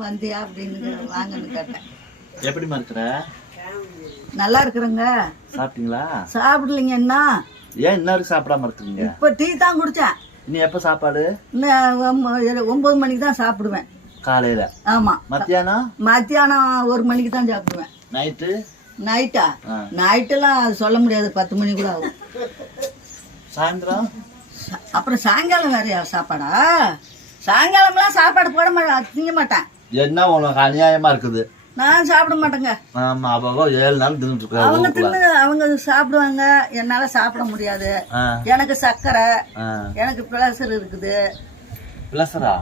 வந்தியா அப்படின்னு வாங்கன்னு கேட்டேன். எப்படிமா இருக்கிற? நல்லா இருக்கிறேங்க. சாப்பிட்டீங்களா? சாப்பிடலைங்க. என்ன ஏன் இன்னும் சாப்பிடாம இருக்கீங்க? இப்போ டீ தான் குடிச்சேன். நீ எப்ப சாப்பாடு? இன்னும் 9 மணிக்கு தான் சாப்பிடுவேன் காலையில. ஆமா. மத்தியானம்? மத்தியானம் 1 மணிக்கு தான் சாப்பிடுவேன். நைட்டு? நைட்டா? நைட்டெல்லாம் சொல்ல முடியாது, 10 மணி கூட ஆகும். சாயந்தரம்? அப்புறம் சாயங்காலம் வேறையா சாப்பாடா? சாயங்காலம்லாம் சாப்பாடு போட மாட்டேன், திங்க மாட்டேன். என்ன உனக்கு அநியாயமா இருக்குது? நான் சாப்பிட மாட்டேங்க. ஆமா, அவ 7 நாள் தின்னுட்டு அவங்க அவங்க சாப்பிடுவாங்க, என்னால சாப்பிட முடியாது. எனக்கு சர்க்கரை, எனக்கு பிரஷர் இருக்குது. பிரஷரா?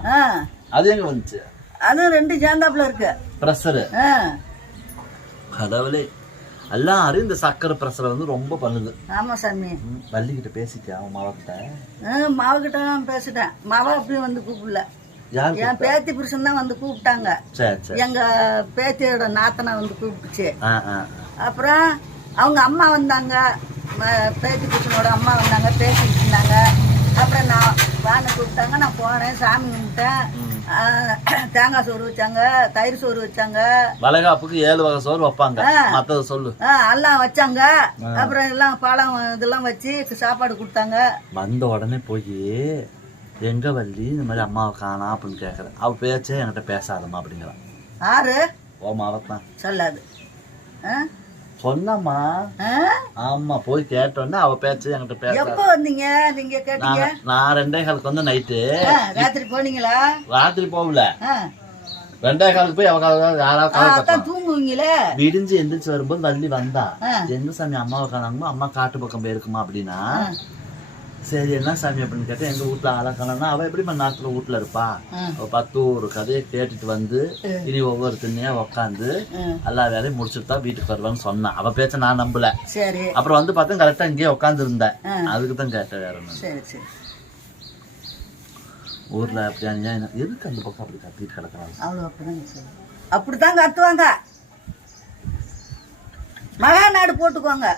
அது எங்க வந்துச்சு? அது 2 சேர்ந்தாப்புல இருக்கு. பிரஷர்? கடவுளே, எல்லாரும் இந்த சக்கரை பிரஷரை வந்து ரொம்ப பண்ணுது. ஆமா சாமி. வள்ளிக்கிட்ட பேசிட்டியா? அவன் மாவக்கிட்ட? மாவக்கிட்ட நான் பேசிட்டேன். மாவா அப்படியே வந்து கூப்பிடல. என் பேத்தி புருஷன் தான் வந்து கூப்பிட்டாங்க. எங்க பேத்தியோட நாத்தனா வந்து கூப்பிட்டுச்சு. அப்புறம் அவங்க அம்மா வந்தாங்க, பேத்தி புருஷனோட அம்மா வந்தாங்க, பேசிட்டு இருந்தாங்க. அப்புறம் நான் வாங்க கூப்பிட்டாங்க, நான் போனேன், சாமி கும்பிட்டேன். தேங்காய் சோறு வச்சாங்க, தயிர் சோறு வச்சாங்க. வளைகாப்புக்கு 7 வகை சோறு வைப்பாங்க, மத்தத சொல்லு. எல்லாம் வச்சாங்க. அப்புறம் எல்லாம் பழம் இதெல்லாம் வச்சு சாப்பாடு கொடுத்தாங்க. வந்த உடனே போய் எங்க வள்ளி இந்த மாதிரி அம்மாவை காணா அப்படின்னு கேக்குறேன். அவ பேச்சே என்கிட்ட பேசாதம்மா அப்படிங்கிறான். யாரு? ஓ மாவத்தான். சொல்லாது சொன்னம்மா. ஆமா, போய் கேட்டோன்னே அவ பேச்சு என்கிட்ட பேச. எப்ப வந்தீங்க நீங்க? கேட்டீங்க? நான் 2:15 வந்து நைட்டு. ராத்திரி போனீங்களா? ராத்திரி போகல, 2:15 போய் யாராவது தூங்குவீங்களே. விடிஞ்சு எந்திரிச்சு வரும்போது வள்ளி வந்தா, எந்த சாமி அம்மாவை காணாங்கம்மா, அம்மா காட்டு பக்கம் போயிருக்குமா அப்படின்னா. சரி என்ன சாமி அப்படின்னு கேட்டேன். எங்க வீட்டுல ஆளா காணா. அவ எப்படி நாட்டுல வீட்டுல இருப்பா? அவ 10 ஒரு கதையை கேட்டுட்டு வந்து இனி ஒவ்வொரு திண்ணையா உக்காந்து எல்லா வேலையும் முடிச்சுட்டு தான் வீட்டுக்கு வருவான்னு சொன்னான். அவ பேச்ச நான் நம்பல. சரி. அப்புறம் வந்து பார்த்தா கரெக்டா இங்கேயே உட்காந்து இருந்தேன். அதுக்குதான் கேட்டேன், வேற ஒண்ணு. ஊர்ல அப்படி அநியாயம் எதுக்கு அந்த பக்கம் அப்படி கத்திட்டு கிடக்குறாங்க? அப்படிதான் கத்துவாங்க. மகாநாடு போட்டுக்குவாங்க.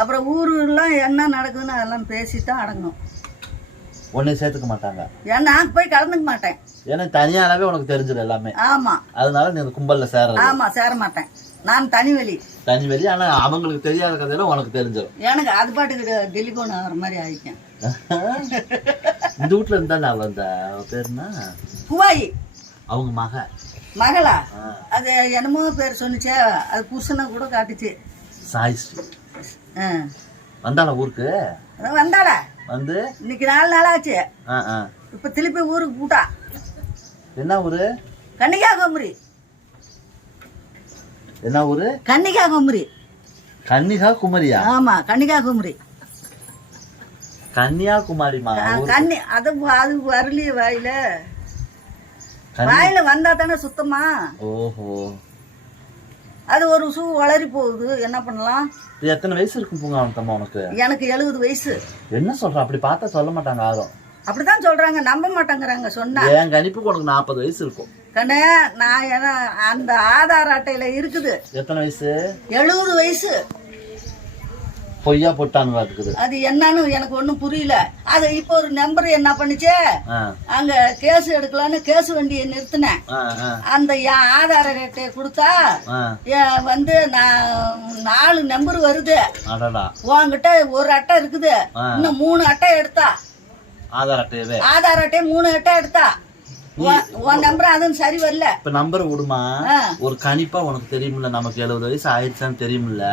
அப்புறம் ஊருலாம் என்ன நடக்குதுன்னு அதெல்லாம் பேசித்தான் அடங்கணும். உன்னை சேர்த்துக்க மாட்டாங்க. ஏன்னா நான் போய் கலந்துக்க மாட்டேன். ஏன்னா தனியாவே உனக்கு தெரிஞ்சது எல்லாமே. ஆமா, அதனால நீ கும்பல்ல சேர. ஆமா, சேர மாட்டேன். நான் தனிவெளி. ஆனா அவங்களுக்கு தெரியாத கதையெல்லாம் உனக்கு தெரிஞ்சிடும். எனக்கு அது பாட்டுக்கு டெலிபோன் ஆகிற மாதிரி ஆயிட்டேன். இந்த வீட்டுல இருந்தா நான் வந்த பேருனா புவாயி. அவங்க மகளா? அது என்னமோ பேர் சொன்னிச்சே, அது புருஷனை கூட காட்டுச்சு. சாய்ஸ்ரீ வந்தாளா ஊருக்கு? வந்தாளா? வந்து இன்னைக்கு 4 நாள் ஆச்சு. இப்ப திருப்பி ஊருக்கு கூட்டா. என்ன ஊரு? கன்னிகாகுமரி. என்ன ஊரு? கன்னிகாகுமரி. கன்னிகாகுமரியா? ஆமா, கன்னிகாகுமரி. கன்னியாகுமரிமா? அது வரலையே வாயில. வாயில வந்தா தானே சுத்தமா. ஓஹோ. அது ஒரு வளரி போகுது, என்ன பண்ணலாம்? எத்தனை வயசு இருக்கும் பூங்கா உனக்கு? எனக்கு 70 வயசு. என்ன சொல்ற? அப்படி பார்த்தா சொல்ல மாட்டாங்க யாரும். அப்படித்தான் சொல்றாங்க, நம்ப மாட்டாங்கிறாங்க சொன்னா. என் கணிப்புக்கு உனக்கு 40 வயசு இருக்கும் கண்ணே. நான் அந்த ஆதார் அட்டையில இருக்குது. எத்தனை வயசு? 70 வயசு. பொய்யா போட்டானுங்க இருக்குது. அது என்னன்னு எனக்கு ஒண்ணும் புரியல. அது இப்போ ஒரு நம்பர் என்ன பண்ணுச்சு, அங்க கேஸ் எடுக்கலான்னு கேஸ் வண்டியை நிறுத்தினேன். அந்த ஆதார அட்டையை கொடுத்தா வந்து நான் 4 நம்பர் வருது. உன்கிட்ட ஒரு அட்டை இருக்குது, இன்னும் 3 அட்டை எடுத்தா. ஆதார் அட்டை 3 அட்டை எடுத்தா. உன் நம்பர் அதுவும் சரி வரல. இப்ப நம்பர் விடுமா? ஒரு கணிப்பா உனக்கு தெரியுமில்ல, நமக்கு 70 வயசு ஆயிடுச்சான்னு தெரியுமில்ல.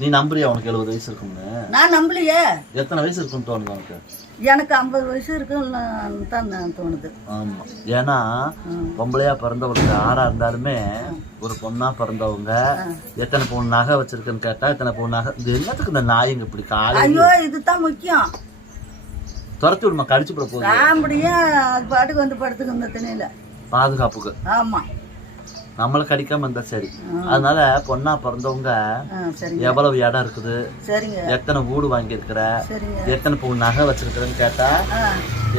நீ நம்புறியா உனக்கு 70 வயசு இருக்கும்னு? நான் நம்பலையே. எத்தனை வயசு இருக்குன்னு தோணுது உனக்கு? எனக்கு 50 வயசு இருக்குன்னு தான் தோணுது. ஆமா, ஏன்னா பொம்பளையா பிறந்தவங்க யாரா இருந்தாலுமே ஒரு பொண்ணா பிறந்தவங்க எத்தனை பவுன் நகை வச்சிருக்குன்னு கேட்டா எத்தனை பவுன் நகை. இது எல்லாத்துக்கும் இந்த நாய்ங்க இப்படி காலை. ஐயோ, இதுதான் முக்கியம். துரத்தி விடுமா, கடிச்சு போட போகுது. அப்படியே அது பாட்டுக்கு வந்து படுத்துக்கு இந்த திணையில பாதுகாப்புக்கு. ஆமா, நம்மள கடிக்காம இருந்தா சரி. அதனால பொண்ணா பிறந்தவங்க எவ்வளவு இடம் இருக்குது, எத்தனை வீடு வாங்கி இருக்கிற, எத்தனை பவுன் நகை வச்சிருக்கிறன்னு கேட்டா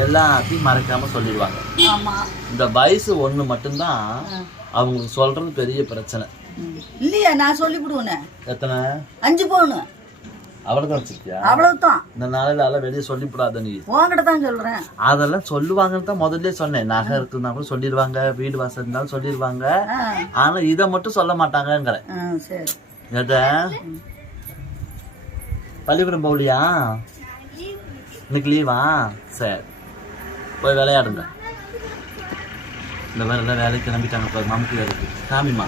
எல்லாத்தையும் மறைக்காம சொல்லிடுவாங்க. இந்த வயசு 1 மட்டும்தான் அவங்களுக்கு சொல்றது பெரிய பிரச்சனை. இல்லையா? நான் சொல்லி விடுவேன். எத்தனை? 5 பவுன். அவ்வளவுதான் வச்சிருக்கியா? அவ்வளவுதான். இந்த நாளையில அதெல்லாம் வெளியே சொல்லிவிடாத நீ. உங்ககிட்ட தான் சொல்றேன். அதெல்லாம் சொல்லுவாங்கன்னு தான் முதல்ல சொன்னேன். நகை இருக்குன்னா கூட சொல்லிடுவாங்க, வீடு வாசல் இருந்தாலும் சொல்லிடுவாங்க. ஆனா இதை மட்டும் சொல்ல மாட்டாங்கங்கிற. சரி. எத பள்ளிக்கூடம் போகலையா? இன்னைக்கு லீவா? சரி, போய் விளையாடுங்க. இந்த மாதிரி எல்லாம் வேலைக்கு நம்பிட்டாங்க. இப்போ மம்முக்கு வேலைக்கு காமிமா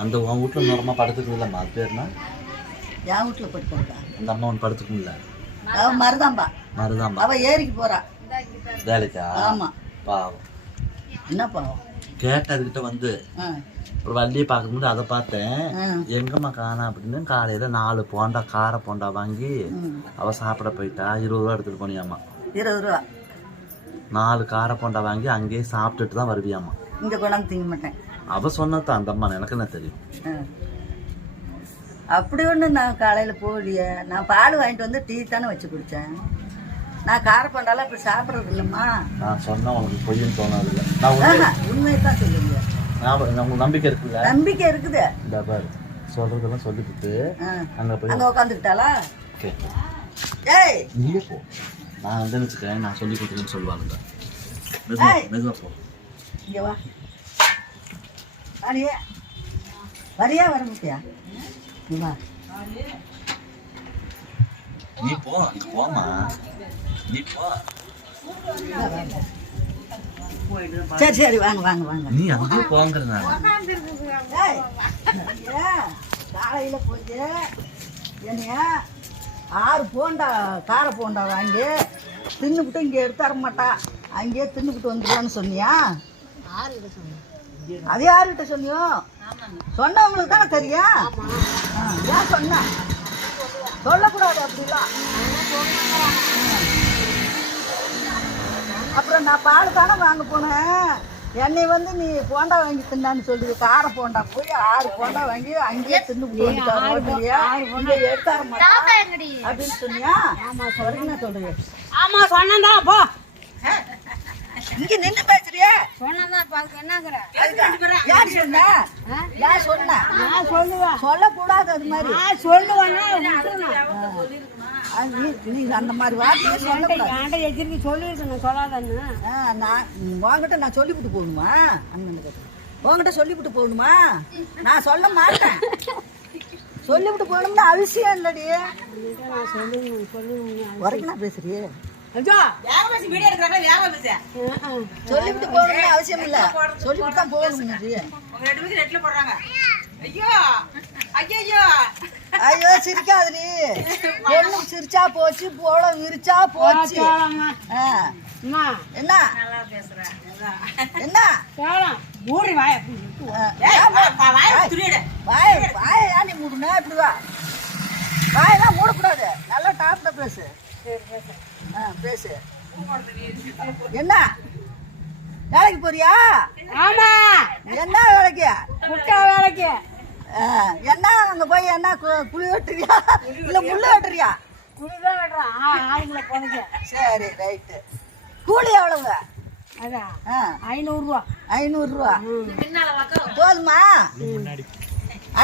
அந்த உன் வீட்டுல நோரமா படுத்துக்கிறது இல்லம்மா. அது பேருனா என் வீட்டுல படுத்துருக்கா அந்த அம்மா ஒன்று படுத்துக்கும்ல. மருதாம்பா. மருதாம்பா அவ ஏரிக்கு போறா வேலைக்கா? ஆமா. பாவம். என்ன பாவம்? கேட்டதுக்கிட்ட வந்து ஒரு வள்ளியை பார்க்கும்போது அதை பார்த்தேன். எங்கம்மா காணா அப்படின்னு காலையில 4 போண்டா கார போண்டா வாங்கி அவ சாப்பிட போயிட்டா. 20 ரூபா எடுத்துட்டு போனியாம்மா. 20 ரூபா. 4 கார போண்டா வாங்கி அங்கேயே சாப்பிட்டுட்டு தான் வருவியாம்மா. இங்க கொண்டாந்து திங்க மாட்டேன். அவ சொன்னதான் அந்த அம்மா, எனக்கு என்ன தெரியும். அப்படி ஒண்ணு நான் காலையில போகலையே. நான் பால் வாங்கிட்டு வந்து டீ தானே வச்சு குடிச்சேன். நான் கார போண்டாலாம் இப்ப சாப்பிடறது இல்லம்மா. நான் சொன்னா உனக்கு பொய்ன்னு தோணாது இல்லை. நான் உண்மையை தான் சொல்லுங்க. உங்களுக்கு நம்பிக்கை இருக்குல்ல? நம்பிக்கை இருக்குது. இந்த பாரு சொல்றதெல்லாம் சொல்லிட்டு அங்க போய் அங்க உட்காந்துக்கிட்டாளா? ஏய் நீயே போ. நான் வந்து வச்சுக்கிறேன், நான் சொல்லி கொடுத்துருன்னு சொல்லுவாங்க. மெதுவா போ. இங்க வா. வரியா வரியா வர முடியா? வா. நீ போ, அங்க போமா. நீ போ. சரி சரி வாங்க வாங்க வாங்க. நீ அங்கே போங்கிற. நான் காலையில போயிட்டு என்னைய 6 போண்டா கார போண்டா வாங்கி தின்னுபிட்டு இங்கே எடுத்து தர மாட்டா. அங்கேயே தின்னுபிட்டு வந்துடுவான்னு சொன்னியா? அது யாருக்கிட்ட சொன்னியோ? சொன்னவங்களுக்கு தானே தெரியும். ஏன் சொன்ன? சொல்லக்கூடாது அப்படிலாம். அப்புறம் நான் பால் தானே வாங்க போனேன். என்னை வந்து நீ போண்டா வாங்கி தின்னான்னு சொல்லி கார போண்டா போய் 6 போண்டா வாங்கி அங்கேயே தின்னு வந்துட்டாருயா. இங்கே எடுத்தார மாட்டா அப்படின்னு சொன்னியா? சொல்றீங்க சொல்றீங்க. ஆமா சொன்னதான் போ. இங்க நின்று பேசுறியா? யார் சொன்ன? யார் சொன்ன? நான் சொல்லுவேன். சொல்லக்கூடாது அது மாதிரி. நான் சொல்லுவேன்னா நீ அந்த மாதிரி வார்த்தையை என்கிட்ட எச்சரிக்கை சொல்லியிருக்கணும் சொல்லாதன்னு. நான் உங்ககிட்ட நான் சொல்லிவிட்டு போகணுமா? உங்ககிட்ட சொல்லிவிட்டு போகணுமா? நான் சொல்ல மாட்டேன். சொல்லிவிட்டு போகணும்னு அவசியம் இல்லடி. நான் சொல்லுவேன் வரைக்கும் நான் பேசுறியே. சொல்லிவிட்டு போகணும்னு அவசியம் இல்ல. சொல்லிவிட்டு தான் போகணும். ஐயோ சிரிக்காதடி. பொண்ணு சிரிச்சா போச்சு, போல விரிச்சா போச்சு. என்ன என்ன மூடி வாய நீ மூடுனா இப்படி வா. வாயெல்லாம் மூடக்கூடாது. நல்லா டாப்ல பேசு. பேசு. என்ன வேலைக்கு போறியா? ஆமா. என்ன வேலைக்கு? குட்டா வேலைக்கு. என்ன அங்க போய் என்ன குழி வெட்டுறியா இல்ல முள்ளு வெட்டுறியா? குழிதான் வெட்டுறான். ஆளுங்களை போனது. சரி ரைட்டு. கூலி எவ்வளவு? அதான் 500 ரூபா. 500 ரூபா போதுமா?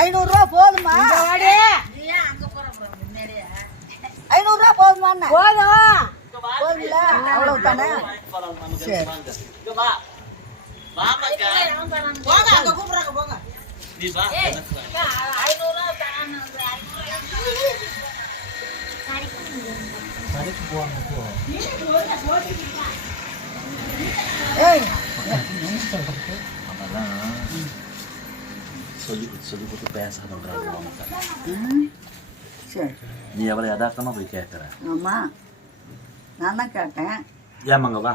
500 ரூபா போதுமா? 500 ரூபா போதுமா? போதும். போதும்ல? அவ்வளவு தானே. சரி சொல்லி கொடுத்து பேசாதன்றாங்க. சரி நீ எவ்வளவு யதார்த்தமா போய் கேட்கற? ஆமா நான் தான் கேட்டேன். ஏமாங்க வா.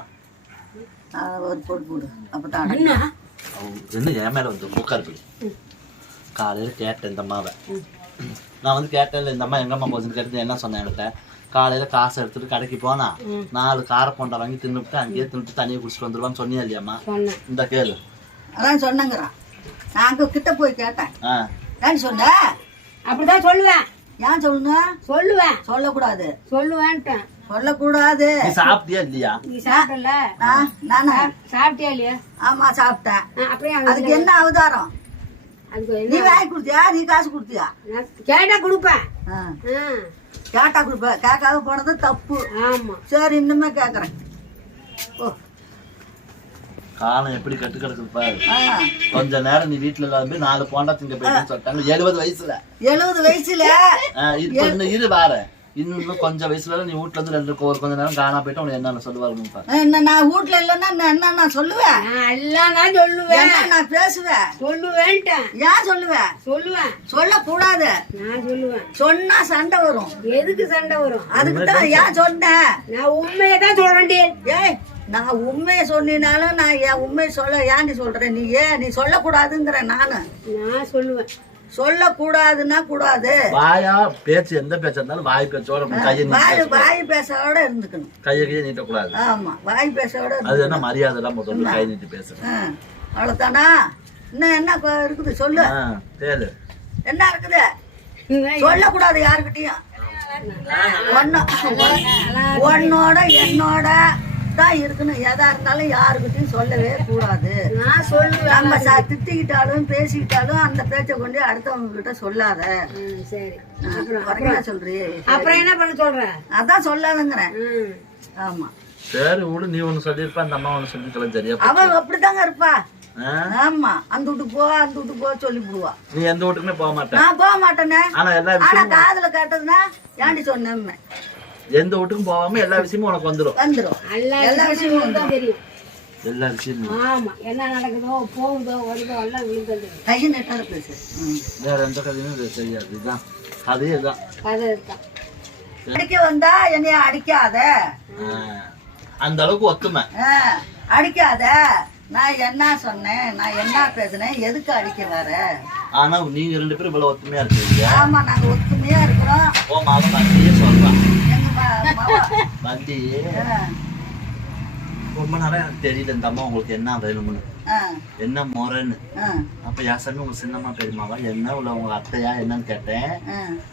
ஒரு போட்டு போடு. அப்பதான் என்ன என் மேல வந்து உட்காரு. காலையில கேட்டேன் இந்த அம்மாவை. நான் வந்து கேட்டேன் இந்த அம்மா எங்கம்மா போச்சுன்னு கேட்டு என்ன சொன்னேன் என்கிட்ட. காலையில காசு எடுத்துட்டு கடைக்கு போனா 4 கார போண்டா வாங்கி தின்னுட்டு அங்கேயே தின்னுட்டு தண்ணியை குடிச்சிட்டு வந்துருவான்னு சொன்னியா இல்லையாம்மா? இந்த கேளு. அதான் சொன்னங்கிறான். நான் அங்க கிட்ட போய் கேட்டேன். ஏன்னு சொன்ன? அப்படிதான் சொல்லுவேன். ஏன் சொல்லணும்? சொல்லுவேன். சொல்லக்கூடாது. சொல்லுவேன்ட்டேன். சொல்லக்கூடாது. நீ சாப்பிட்டியா இல்லையா? நீ சாப்பிடல? நானா சாப்பிட்டியா இல்லையா? ஆமா சாப்பிட்டேன். அப்படியே அதுக்கு என்ன அவதாரம்? அதுக்கு நீ வாங்கி கொடுத்தியா? நீ காசு கொடுத்தியா? நான் கேட்டா கொடுப்பேன். கேட்டா கொடுப்ப. கேட்காத போனது தப்பு. ஆமா சரி இன்னுமே கேக்குறேன். ஓ காலம் எப்படி கட்டு கிடக்குது பாரு. கொஞ்ச நேரம் நீ வீட்டுல இல்லாம 4 போண்டா திங்க போயிட்டு சொல்லிட்டாங்க 70 வயசுல. 70 வயசுல இப்ப இன்னும் இரு வார இன்னும் கொஞ்சம் வயசுல நீ வீட்டுல இருந்து 2 கொஞ்ச நேரம் காணா போயிட்டு உனக்கு என்னன்னு சொல்லுவாரு. என்ன நான் வீட்டுல இல்லன்னா என்ன நான் சொல்லுவேன்? எல்லாம் நான் சொல்லுவேன். என்ன நான் பேசுவேன்? சொல்லுவேன்ட்டேன். ஏன் சொல்லுவேன்? சொல்லுவேன். சொல்லக்கூடாது. நான் சொல்லுவேன். சொன்னா சண்டை வரும். எதுக்கு சண்டை வரும்? அதுக்கு தான் ஏன் சொன்னேன்? நான் உண்மையை தான் சொல்றேன். ஏய் நான் உண்மையை சொன்னாலும் நான் என் உண்மையை சொல்ல ஏன் நீ சொல்ற? நீ ஏன் நீ சொல்லக்கூடாதுங்கிற? நான் சொல்லுவேன். சொல்லக்கூடாதுன்னா கூடாது. வாயா பேச்சு எந்த பேச்சா இருந்தாலும் வாய் பேச்சோட வாய் பேசோட இருந்துக்கணும். கையை நீட்ட கூடாது. ஆமா வாய் பேசோட. அது என்ன மரியாதை எல்லாம் முதல்ல கை நீட்டி பேசுறேன். அவ்வளவுதானா? இன்னும் என்ன இருக்குது சொல்லு. என்ன இருக்குது? சொல்லக்கூடாது யாருக்கிட்டையும். உன்னோட என்னோட தான் இருக்கணும். எதா இருந்தாலும் யாருக்கிட்டையும் சொல்லவே கூடாது. நான் சொல்லுவேன். நம்ம திட்டிக்கிட்டாலும் பேசிக்கிட்டாலும் அந்த பேச்சை கொண்டு அடுத்தவங்க கிட்ட சொல்லாத. சரி அப்புறம் சொல்றியே. அப்புறம் என்ன பண்ண சொல்ற? அதான் சொல்லாதுங்கிறேன். ஆமா சரி விடு. நீ ஒண்ணு சொல்லிருப்பா, அந்த அம்மா ஒண்ணு சொல்லிக்கலாம். சரியா அவ அப்படித்தாங்க இருப்பா. ஆமா அந்த வீட்டுக்கு போ சொல்லி விடுவா. நீ எந்த வீட்டுக்குமே போக மாட்டேன். நான் போக மாட்டேனே. ஆனா காதுல கேட்டதுன்னா ஏண்டி சொன்னேன். எந்த வீட்டுக்கும் போகாம எல்லா விஷயமும் உனக்கு வந்துடும். எல்லா விஷயமும் தான் தெரியும். எல்லா விஷயமும் ஆமா என்ன நடக்குதோ போகுதோ வருதோ எல்லாம் விழுந்தது. கையை நெட்டாத பேசு. வேற எந்த கதையும் தெரியாது. இதுதான் அதே தான் கதை தான். அடிக்க வந்தா என்னைய அடிக்காத. அந்த அளவுக்கு ஒத்துமை. அடிக்காத. நான் என்ன சொன்னேன்? நான் என்ன பேசுனேன்? எதுக்கு அடிக்க வர? ஆனா நீங்க 2 பேரும் இவ்வளவு ஒத்துமையா இருக்கீங்க. ஆமா நாங்க ஒத்துமையா இருக்கிறோம். ஓ மகன் வண்டியே சொல்றான். வண்டி ரொம்ப நேரம் எனக்கு தெரியல இந்த அம்மா உங்களுக்கு என்ன வேணும்னு, என்ன முறைன்னு. அப்ப யாசாமி உங்க சின்னம்மா பெரியமாவா என்ன உள்ள உங்க அத்தையா என்னன்னு கேட்டேன்.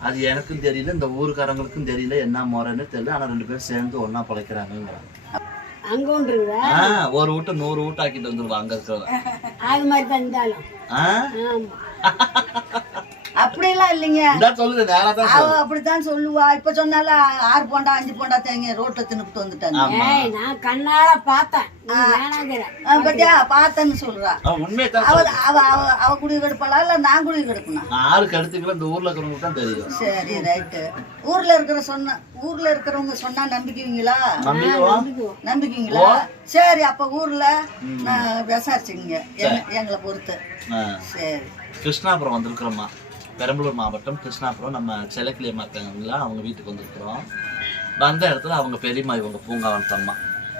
அது எனக்கும் தெரியல, இந்த ஊருக்காரங்களுக்கும் தெரியல என்ன முறைன்னு தெரியல. ஆனா 2 பேரும் சேர்ந்து ஒன்னா பிழைக்கிறாங்கிறாங்க. அங்க ஒன்று ஒரு வீட்டை 100 வீட்டு ஆக்கிட்டு வந்துருவா அங்க இருக்கிறவங்க. அது மாதிரி தான் இருந்தாலும் அப்படியெல்லாம் இல்லைங்க. அவ அப்படித்தான் சொல்லுவா. இப்ப சொன்னாலும் 6 போண்டா 5 போண்டா தேங்க ரோட்ல தின்னுட்டு வந்துட்டாங்க. நான் கண்ணால பார்த்தேன். பத்தியா பார்த்தேன்னு சொல்றா. அவ குடி கெடுப்பாளா இல்ல நான் குடி கெடுப்பா? இந்த ஊர்ல இருக்கிறவங்க தான் தெரியும். சரி ரைட்டு. ஊர்ல இருக்கிறவங்க சொன்னா நம்பிக்குவீங்களா? நம்பிக்குவீங்களா? சரி அப்ப ஊர்ல விசாரிச்சுங்க எங்களை பொறுத்து. சரி கிருஷ்ணாபுரம் வந்திருக்கிறோம்மா. பெரம்பலூர் மாவட்டம் கிருஷ்ணாபுரம். நம்ம செலக்கிளியம்மா இருக்காங்களா, அவங்க வீட்டுக்கு வந்திருக்கிறோம். வந்த இடத்துல அவங்க பெரியம்மா இவங்க பூங்காவனத்தம்மா.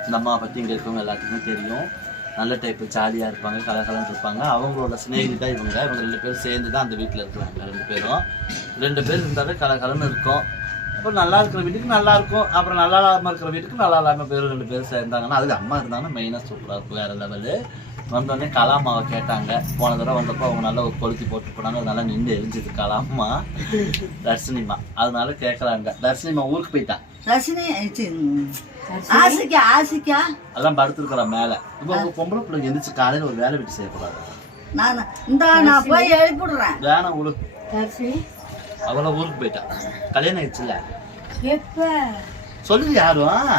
இந்த அம்மாவை பற்றி இங்கே இருக்கவங்க எல்லாத்துக்குமே தெரியும். நல்ல டைப்பு ஜாலியாக இருப்பாங்க, கலகலன்னு இருப்பாங்க. அவங்களோட சிநேகிதா இவங்க 2 பேரும் சேர்ந்து தான் அந்த வீட்டில் இருக்கிறாங்க. 2 பேர் இருந்தாலே கலகலன்னு இருக்கும். அப்புறம் நல்லா இருக்கிற வீட்டுக்கு நல்லா இருக்கும், அப்புறம் நல்லா இல்லாமல் இருக்கிற வீட்டுக்கு நல்லா இல்லாமல் பேரும் 2 பேரும் சேர்ந்தாங்கன்னா அதுக்கு அம்மா இருந்தாங்கன்னா மெயினாக சூப்பராக இருக்கும், வேறு லெவலு. வந்தோடனே கலாமாவை கேட்டாங்க. போன தடவை வந்தப்போ அவங்க நல்லா ஒரு கொளுத்தி போட்டு போனாங்க. அதனால நின்று எரிஞ்சுது கலாமா தர்ஷினிமா. அதனால கேட்கறாங்க. தர்ஷினிமா ஊருக்கு போயிட்டா. எல்லாம் படுத்துருக்கிறா மேல. இப்போ உங்க பொம்பளை பிள்ளைங்க எந்திரிச்சு காலையில ஒரு வேலை விட்டு செய்யக்கூடாது. வேணாம் ஊரு. அவள ஊருக்கு போயிட்டா. கல்யாணம் ஆயிடுச்சுல்ல? சொல்லுங்க யாரும்.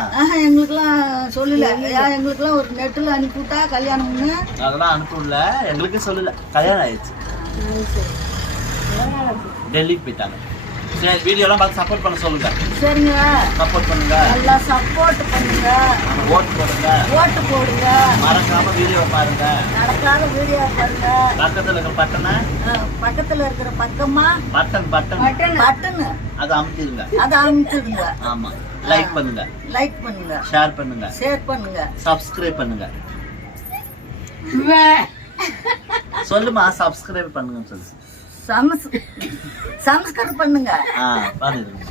எங்களுக்குலாம் சொல்லல. எங்களுக்குலாம் ஒரு நெட்டில் அனுப்பிவிட்டா கல்யாணம்னு. அதெல்லாம் அனுப்பல, எங்களுக்கே சொல்லல. கல்யாணம் ஆயிடுச்சு. டெல்லிக்கு போயிட்டாங்க. சரி வீடியோலாம் பார்த்து சப்போர்ட் பண்ண சொல்லுங்க. சரிங்க சப்போர்ட் பண்ணுங்க. நல்லா சப்போர்ட் பண்ணுங்க. ஓட்டு போடுங்க. மறக்காம வீடியோ பாருங்க. நடக்காத வீடியோ பாருங்க. பக்கத்துல இருக்கிற பக்கமா பட்டன் அதை அமுத்திடுங்க. ஆமா லைக் பண்ணுங்க. ஷேர் பண்ணுங்க. சப்ஸ்கிரைப் பண்ணுங்க. சொல்லுமா சப்ஸ்கிரைப் பண்ணுங்க சொல்லு. சமஸ்கிருதம் பண்ணுங்க. பண்ணிடுங்க.